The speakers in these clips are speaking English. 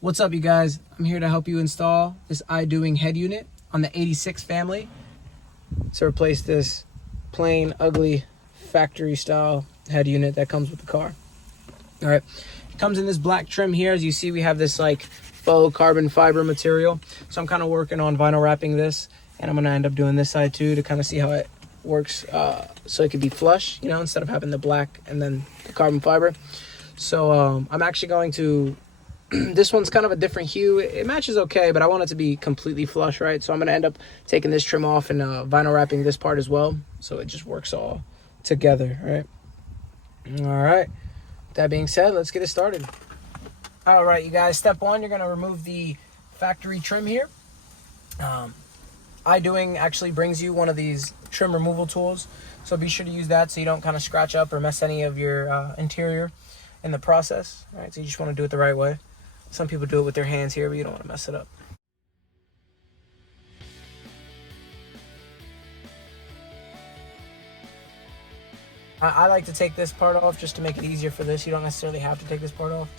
What's up, you guys? I'm here to help you install this Idoing head unit on the 86 family to replace this plain, ugly, factory-style head unit that comes with the car. All right, it comes in this black trim here. As you see, we have this like faux carbon fiber material. So I'm kind of working on vinyl wrapping this, and I'm gonna end up doing this side too to kind of see how it works, so it could be flush, you know, instead of having the black and then the carbon fiber. So I'm actually going to this one's kind of a different hue. It matches okay, but I want it to be completely flush, right? So I'm going to end up taking this trim off and vinyl wrapping this part as well, so it just works all together, right? All right. That being said, let's get it started. All right, you guys. Step one, you're going to remove the factory trim here. Idoing actually brings you one of these trim removal tools, so be sure to use that so you don't kind of scratch up or mess any of your interior in the process. All right, so you just want to do it the right way. Some people do it with their hands here, but you don't want to mess it up. I like to take this part off just to make it easier for this. You don't necessarily have to take this part off,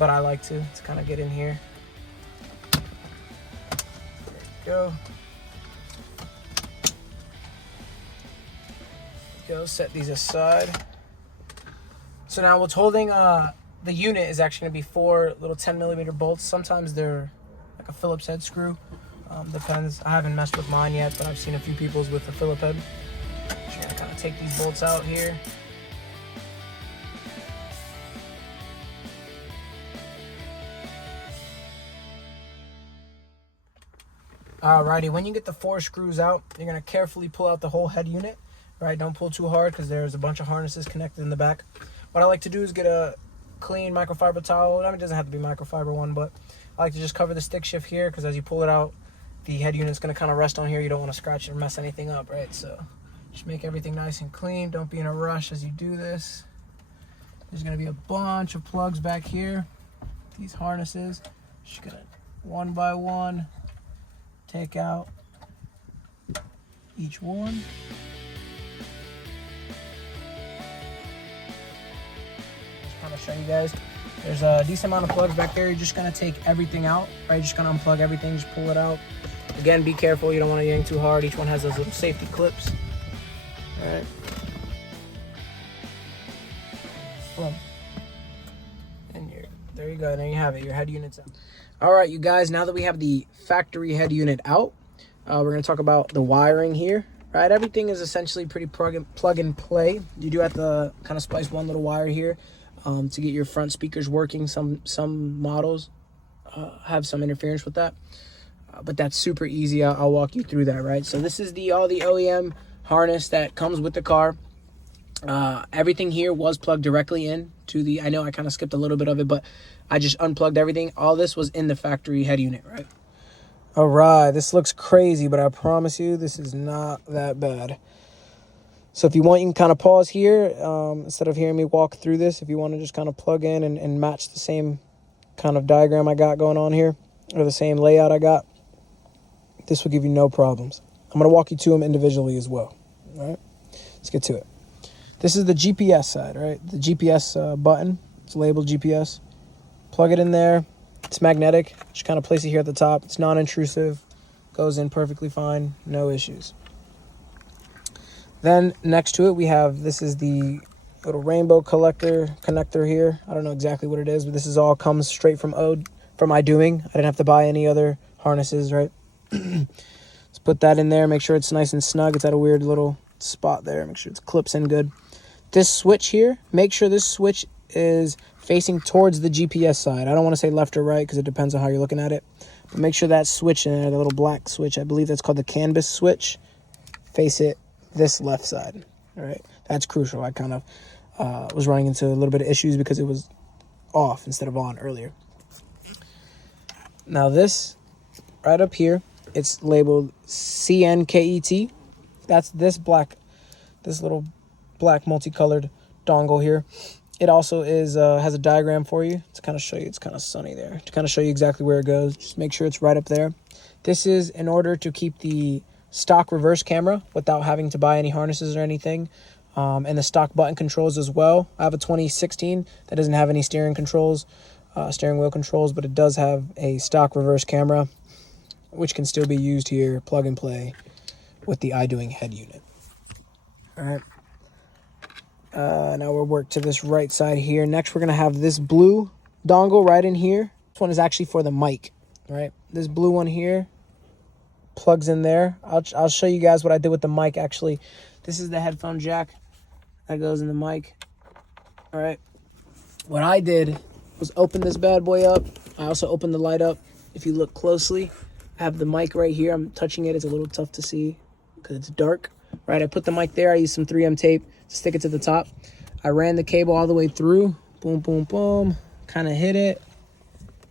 but I like to kind of get in here. There you go. Go, set these aside. So now what's holding the unit is actually going to be 4 little 10mm bolts. Sometimes they're like a Phillips head screw. Depends. I haven't messed with mine yet, but I've seen a few people's with a Phillips head. Just going to kind of take these bolts out here. Alrighty, when you get the 4 screws out, you're going to carefully pull out the whole head unit. Right, don't pull too hard because there's a bunch of harnesses connected in the back. What I like to do is get a clean microfiber towel. I mean, it doesn't have to be microfiber one, but I like to just cover the stick shift here because as you pull it out, the head unit's going to kind of rest on here. You don't want to scratch or mess anything up, right? So just make everything nice and clean. Don't be in a rush as you do this. There's going to be a bunch of plugs back here. These harnesses. Just going to one by one take out each one. I'll show you guys. There's a decent amount of plugs back there. You're just gonna take everything out, right? You're just gonna unplug everything, just pull it out. Again, be careful. You don't want to yank too hard. Each one has those little safety clips. All right. Boom. And there you go. There you have it. Your head unit's out. All right, you guys. Now that we have the factory head unit out, we're gonna talk about the wiring here. Right, everything is essentially pretty plug and play. You do have to kind of splice one little wire here. To get your front speakers working. Some models have some interference with that, but that's super easy. I'll walk you through that, right? So this is all the OEM harness that comes with the car. Everything here was plugged directly in to the, I know I kind of skipped a little bit of it, but I just unplugged everything. All this was in the factory head unit, right? All right, this looks crazy, but I promise you this is not that bad. So if you want, you can kind of pause here instead of hearing me walk through this. If you want to just kind of plug in and match the same kind of diagram I got going on here, or the same layout I got, this will give you no problems. I'm going to walk you to them individually as well. All right, let's get to it. This is the GPS side, right? The GPS button. It's labeled GPS. Plug it in there. It's magnetic. Just kind of place it here at the top. It's non-intrusive. Goes in perfectly fine. No issues. Then next to it, we have, this is the little rainbow connector here. I don't know exactly what it is, but this is all comes straight from Idoing. I didn't have to buy any other harnesses, right? Let's put that in there. Make sure it's nice and snug. It's at a weird little spot there. Make sure it clips in good. This switch here, make sure this switch is facing towards the GPS side. I don't want to say left or right because it depends on how you're looking at it. But make sure that switch in there, the little black switch, I believe that's called the canvas switch, face it this left side. All right, that's crucial. I kind of was running into a little bit of issues because it was off instead of on earlier. Now this right up here, it's labeled CNKET. That's this little black multicolored dongle here. It also is has a diagram for you to kind of show you. It's kind of sunny there to kind of show you exactly where it goes. Just make sure it's right up there. This is in order to keep the stock reverse camera without having to buy any harnesses or anything, and the stock button controls as well. I have a 2016 that doesn't have any steering controls, steering wheel controls, but it does have a stock reverse camera, which can still be used here, plug and play, with the Idoing head unit. All right. Now we'll work to this right side here. Next, we're going to have this blue dongle right in here. This one is actually for the mic, right? This blue one here plugs in there. I'll show you guys what I did with the mic, actually. This is the headphone jack that goes in the mic. All right. What I did was open this bad boy up. I also opened the light up. If you look closely, I have the mic right here. I'm touching it. It's a little tough to see because it's dark. Right, I put the mic there. I used some 3M tape to stick it to the top. I ran the cable all the way through. Boom, boom, boom. Kind of hit it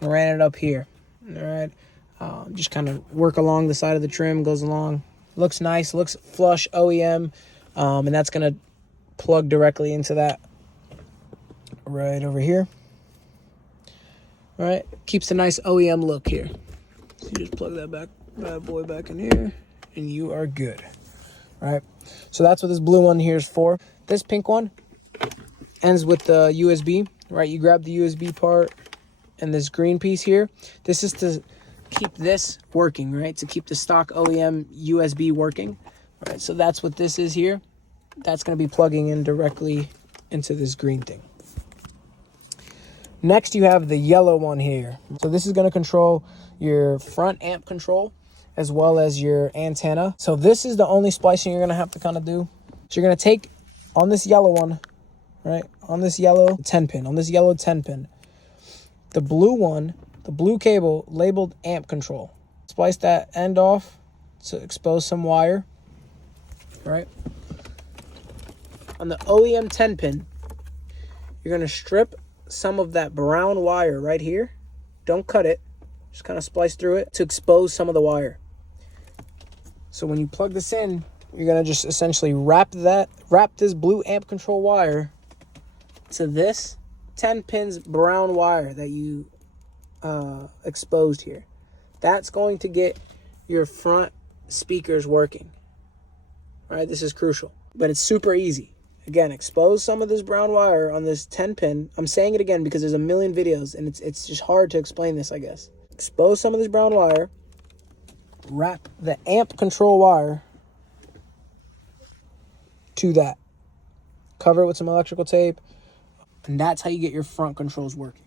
and ran it up here. All right. Just kind of work along the side of the trim. Goes along. Looks nice. Looks flush OEM. And that's going to plug directly into that right over here. All right. Keeps a nice OEM look here. So you just plug that bad boy back in here and you are good. All right, so that's what this blue one here is for. This pink one ends with the USB, right? You grab the USB part and this green piece here. This is to keep this working, right? To keep the stock OEM USB working. All right, so that's what this is here. That's going to be plugging in directly into this green thing. Next, you have the yellow one here. So this is going to control your front amp control, as well as your antenna. So this is the only splicing you're gonna have to kind of do. So you're gonna take on this yellow one, right? On this yellow 10 pin, the blue one, the blue cable labeled amp control. Splice that end off to expose some wire, right? On the OEM 10 pin, you're gonna strip some of that brown wire right here. Don't cut it, just kind of splice through it to expose some of the wire. So when you plug this in, you're going to just essentially wrap this blue amp control wire to this 10 pins brown wire that you exposed here. That's going to get your front speakers working. All right, this is crucial, but it's super easy. Again, expose some of this brown wire on this 10 pin. I'm saying it again because there's a million videos and it's just hard to explain this, I guess. Expose some of this brown wire. Wrap the amp control wire to that. Cover it with some electrical tape. And that's how you get your front controls working.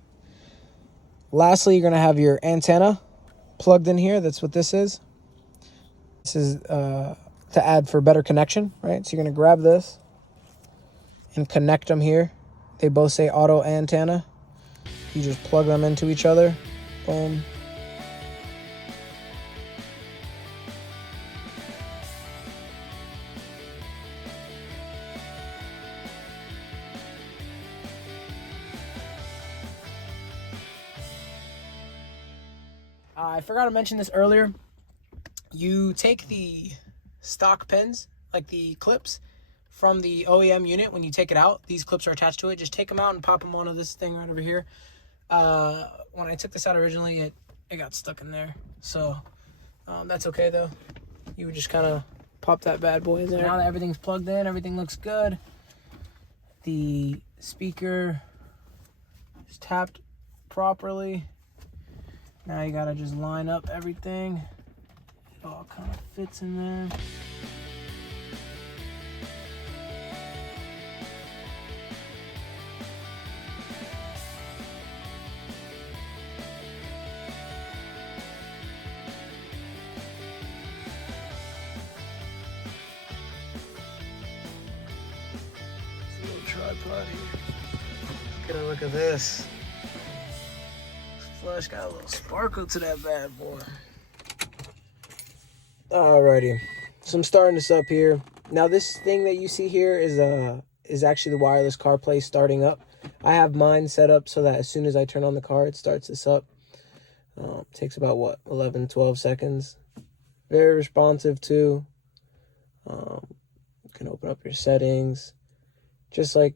Lastly, you're going to have your antenna plugged in here. That's what this is. This is to add for better connection, right? So you're going to grab this and connect them here. They both say auto antenna. You just plug them into each other. Boom. I forgot to mention this earlier. You take the stock pins, like the clips, from the OEM unit. When you take it out, these clips are attached to it. Just take them out and pop them onto this thing right over here. When I took this out originally, it got stuck in there. So that's okay, though. You would just kind of pop that bad boy in there. Now that everything's plugged in, everything looks good. The speaker is tapped properly. Now you gotta just line up everything. It all kind of fits in there. It's a little tripod here. Get a look at this. Flush got a little sparkle to that bad boy. Alrighty, so I'm starting this up here. Now this thing that you see here is actually the wireless CarPlay starting up. I have mine set up so that as soon as I turn on the car, it starts this up. Takes about what, 11, 12 seconds. Very responsive too. You can open up your settings, just like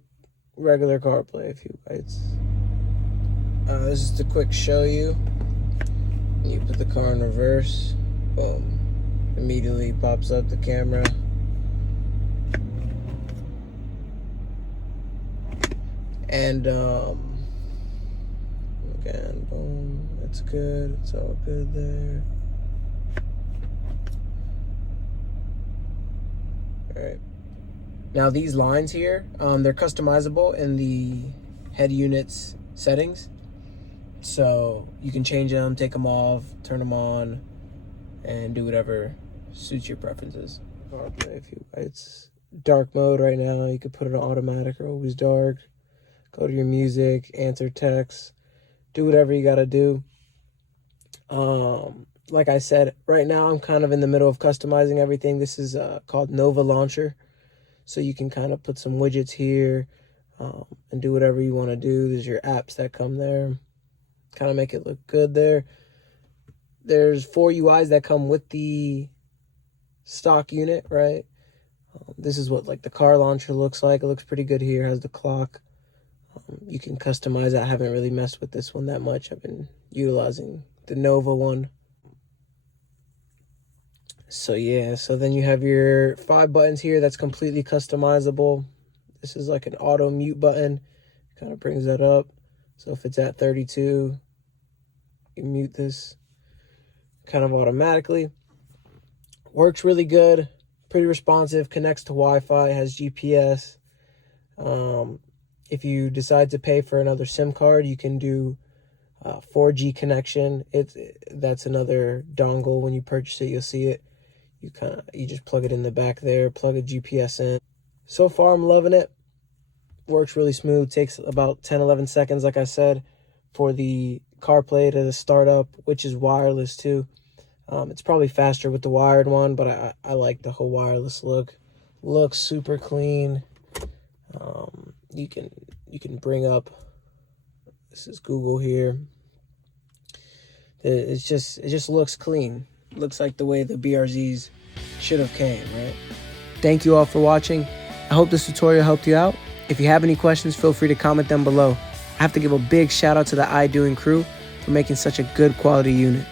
regular CarPlay. If you guys. This is to quick show you. You put the car in reverse. Boom. Immediately pops up the camera. And look Scan, boom. It's good. It's all good there. All right. Now these lines here, they're customizable in the head unit's settings. So you can change them, take them off, turn them on, and do whatever suits your preferences. It's dark mode right now. You could put it on automatic or always dark. Go to your music, answer texts, do whatever you gotta do. Like I said, right now I'm kind of in the middle of customizing everything. This is called Nova Launcher. So you can kind of put some widgets here and do whatever you want to do. There's your apps that come there. Kind of make it look good there. There's 4 UIs that come with the stock unit, right? This is what like the car launcher looks like. It looks pretty good here. It has the clock. You can customize it. I haven't really messed with this one that much. I've been utilizing the Nova one. So yeah, so then you have your 5 buttons here that's completely customizable. This is like an auto mute button. Kind of brings that up. So if it's at 32, you mute this kind of automatically. Works really good, pretty responsive, connects to Wi-Fi, has GPS. If you decide to pay for another SIM card, you can do 4G connection. That's another dongle. When you purchase it, you'll see it. You just plug it in the back there, plug a GPS in. So far, I'm loving it. Works really smooth. Takes about 10-11 seconds, like I said, for the CarPlay to start up, which is wireless too. It's probably faster with the wired one, but I like the whole wireless look. Looks super clean. You can bring up, this is Google here. It just looks clean. Looks like the way the BRZs should have came, right? Thank you all for watching. I hope this tutorial helped you out. If you have any questions, feel free to comment them below. I have to give a big shout out to the Idoing crew for making such a good quality unit.